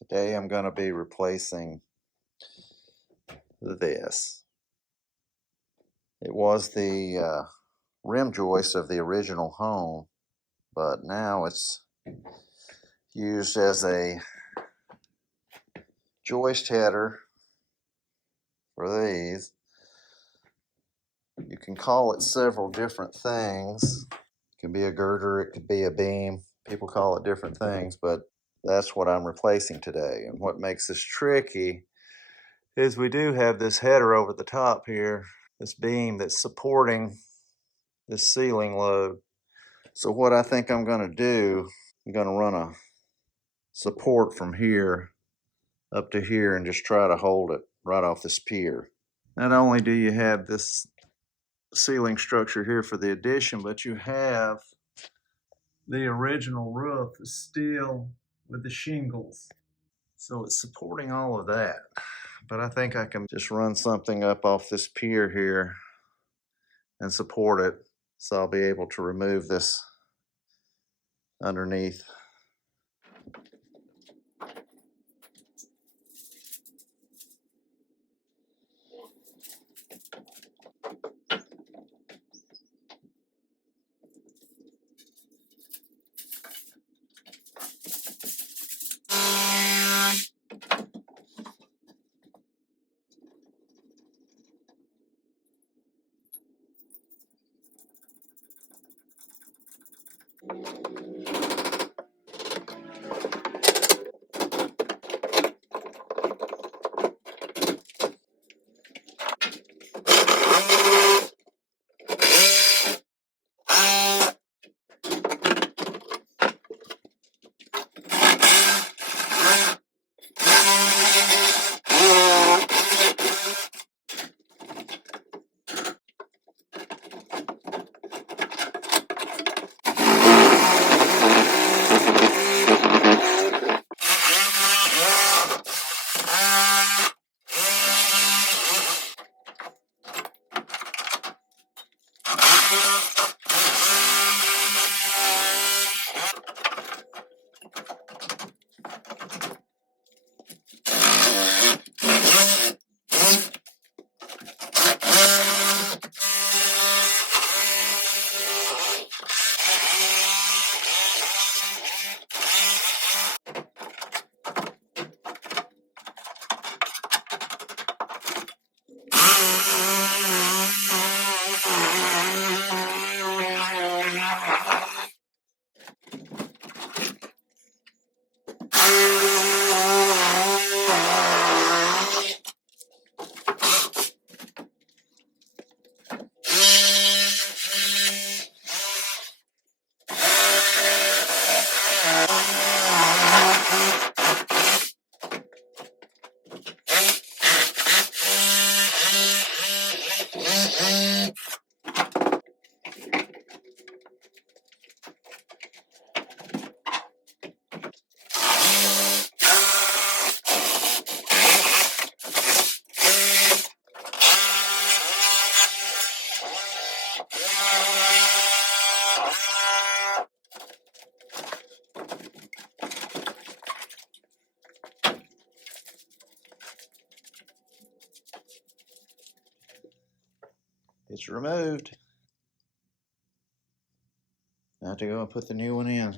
Today I'm going to be replacing this. It was the rim joist of the original home, but now it's used as a joist header for these. You can call it several different things. It can be a girder, it could be a beam. People call it different things, but that's what I'm replacing today. And what makes this tricky is we do have this header over the top here, this beam that's supporting this ceiling load. So what I think I'm going to do, I'm going to run a support from here up to here and just try to hold it right off this pier. Not only do you have this ceiling structure here for the addition, but you have the original roof is still with the shingles. So it's supporting all of that. But I think I can just run something up off this pier here and support it. So I'll be able to remove this underneath. It's removed. Now to go and put the new one in.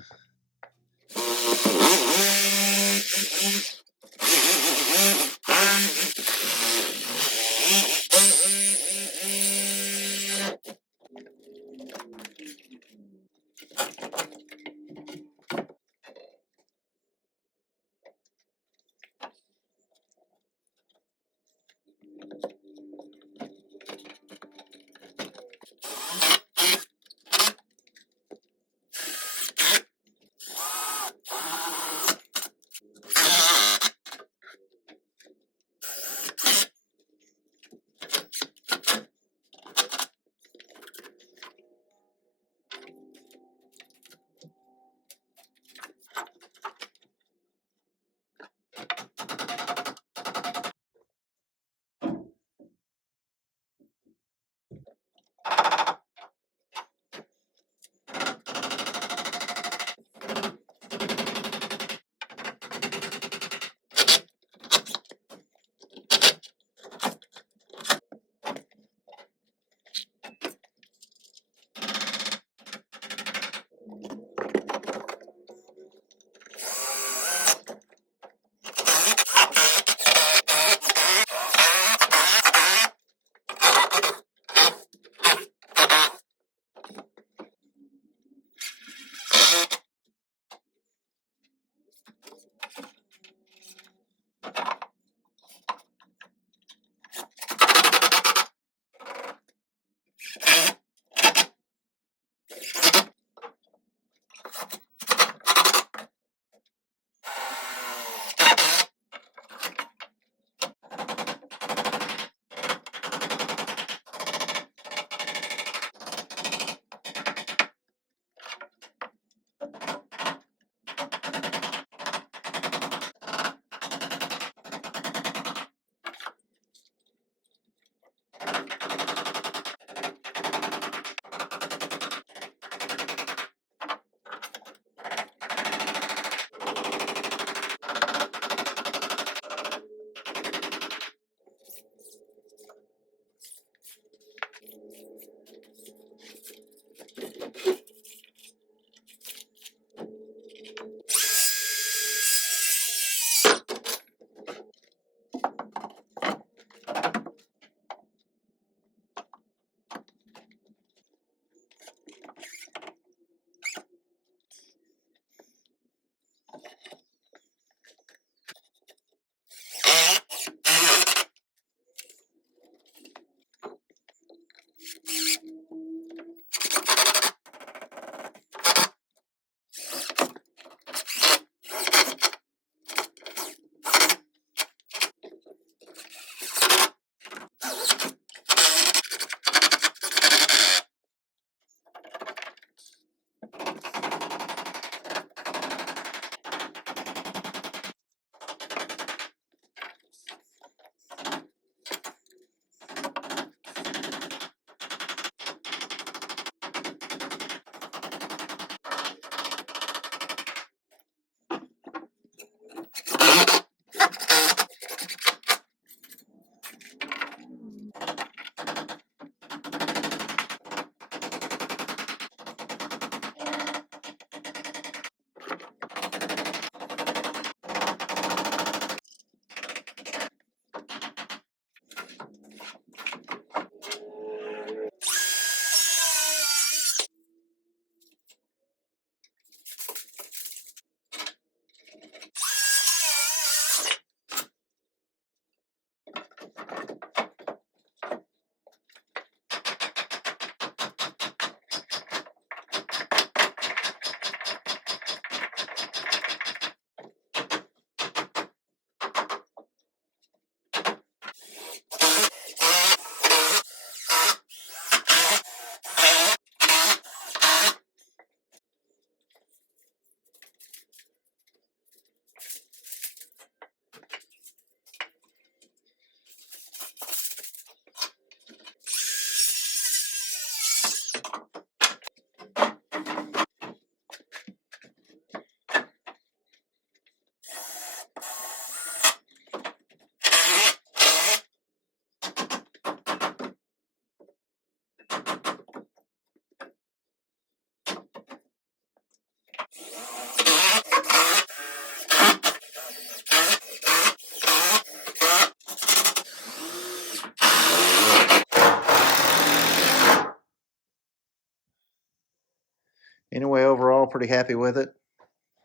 Anyway, overall, pretty happy with it.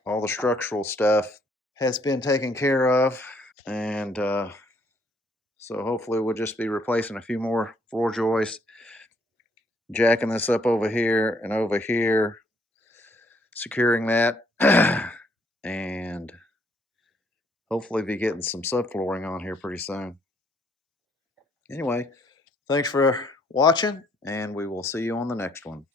All the structural stuff has been taken care of, and so hopefully we'll just be replacing a few more floor joists, jacking this up over here and over here, securing that, and hopefully be getting some subflooring on here pretty soon. Anyway, thanks for watching, and we will see you on the next one.